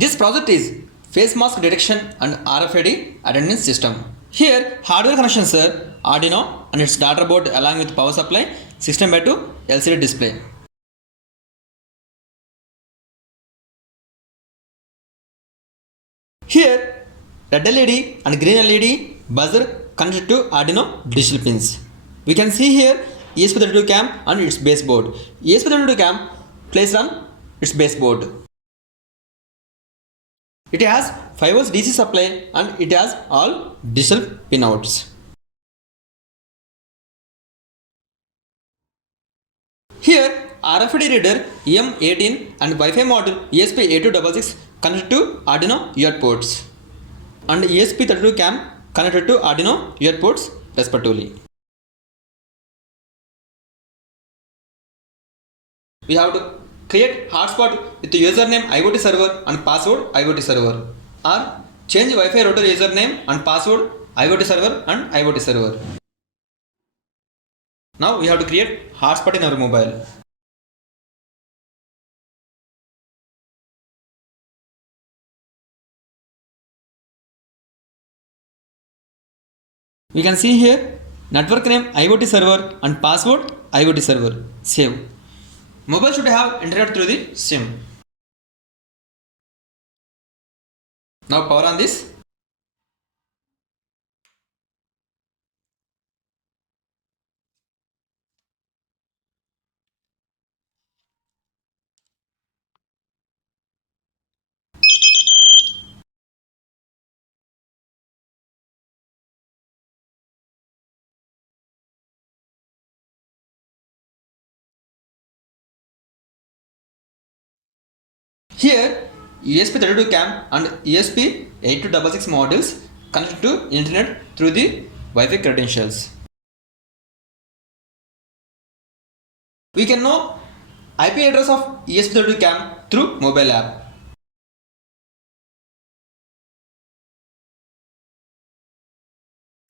This project is face mask detection and RFID attendance system. Here hardware connections are Arduino and its data board along with power supply, 16:2 LCD display. Here red LED and green LED buzzer connected to Arduino digital pins. We can see here ESP32 cam and its baseboard. ESP32 cam placed on its baseboard. It has 5 volts DC supply and it has all digital pinouts. Here RFID reader EM18 and Wi-Fi module ESP8266 connected to Arduino UART ports and ESP32 cam connected to Arduino UART ports respectively. We have to create hotspot with the username IoT server and password IoT server, or change Wi-Fi router username and password IoT server and IoT server. Now we have to create hotspot in our mobile. We can see here network name IoT server and password IoT server. Save. Mobile should have internet through the SIM. Now power on this. Here ESP32 cam and ESP8266 modules connected to internet through the Wi-Fi credentials. We can know IP address of ESP32 cam through mobile app.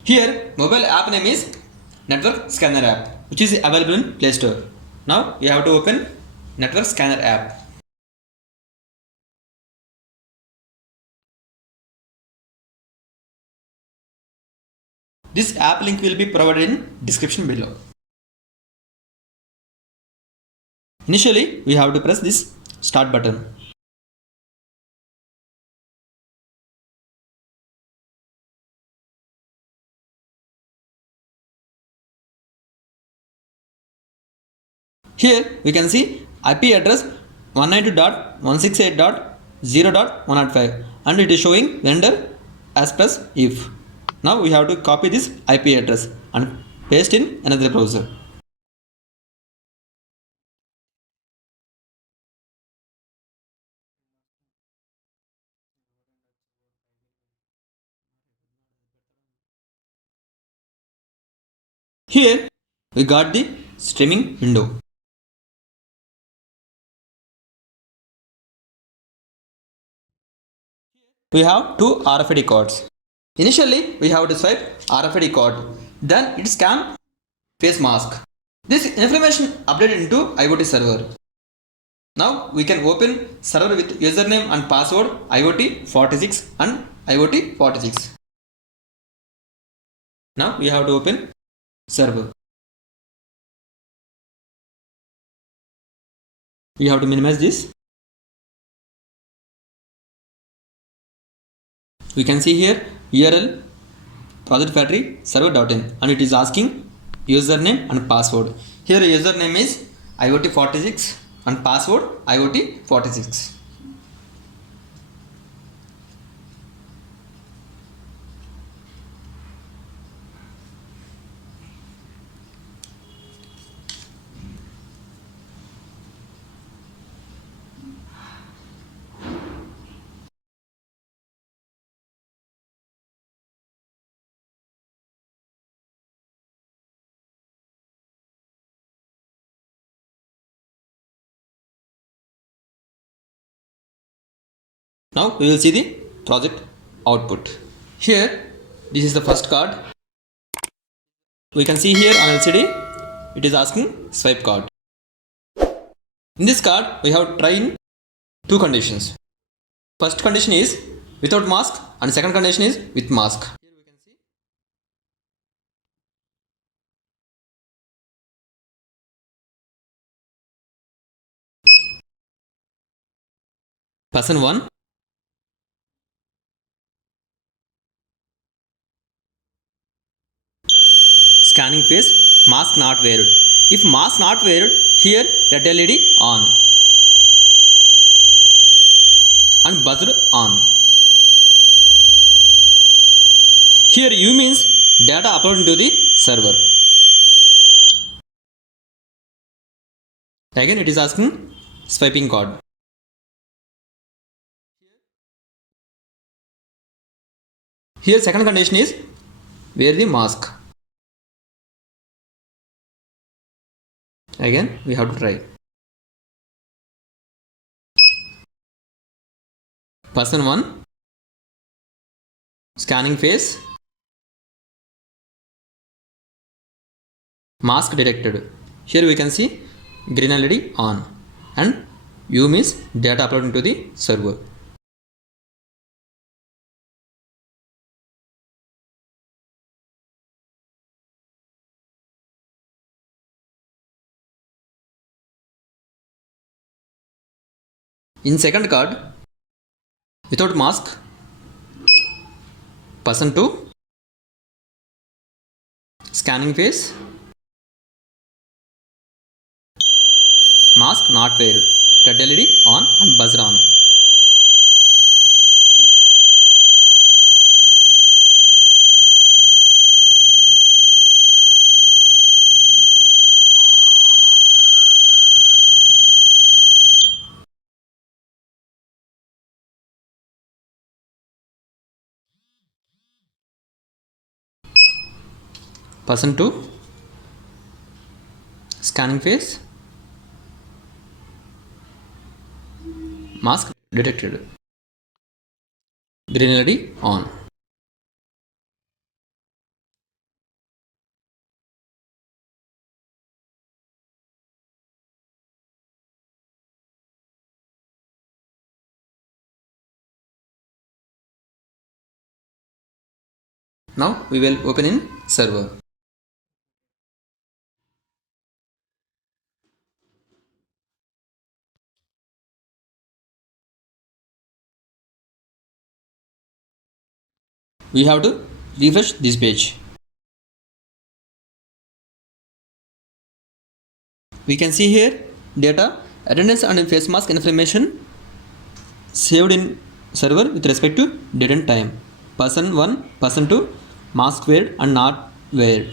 Here mobile app name is Network Scanner app, which is available in Play Store. Now we have to open Network Scanner app. This app link will be provided in description below. Initially, we have to press this start button. Here we can see IP address 192.168.0.105 and it is showing vendor as press if. Now we have to copy this IP address and paste in another browser. Here we got the streaming window. We have two RFID cards. Initially we have to swipe RFID card, then it scan face mask. This information updated into IoT server. Now we can open server with username and password IoT46 and IoT46. Now we have to open server. We have to minimize this. We can see here URL project factory server.in and it is asking username and password. Here username is IoT46 and password IoT46. Now we will see the project output. Here this is the first card. We can see here on LCD it is asking swipe card. In this card we have tried two conditions. First condition is without mask and second condition is with mask. Here we can see person 1 scanning face, mask not weared. If mask not weared, here red LED on and buzzer on. Here U means data uploaded into the server. Again it is asking swiping code. Here second condition is wear the mask. Again we have to try. Person 1 scanning face, mask detected. Here we can see green LED on and U means data uploaded into the server. In second card, without mask, person 2 scanning face, mask not weared, red LED on and buzzer on. Person 2 scanning face, mask detected, green LED on. Now we will open in server. We have to refresh this page. We can see here data, attendance and face mask information saved in server with respect to date and time. Person 1, person 2, mask weared and not weared.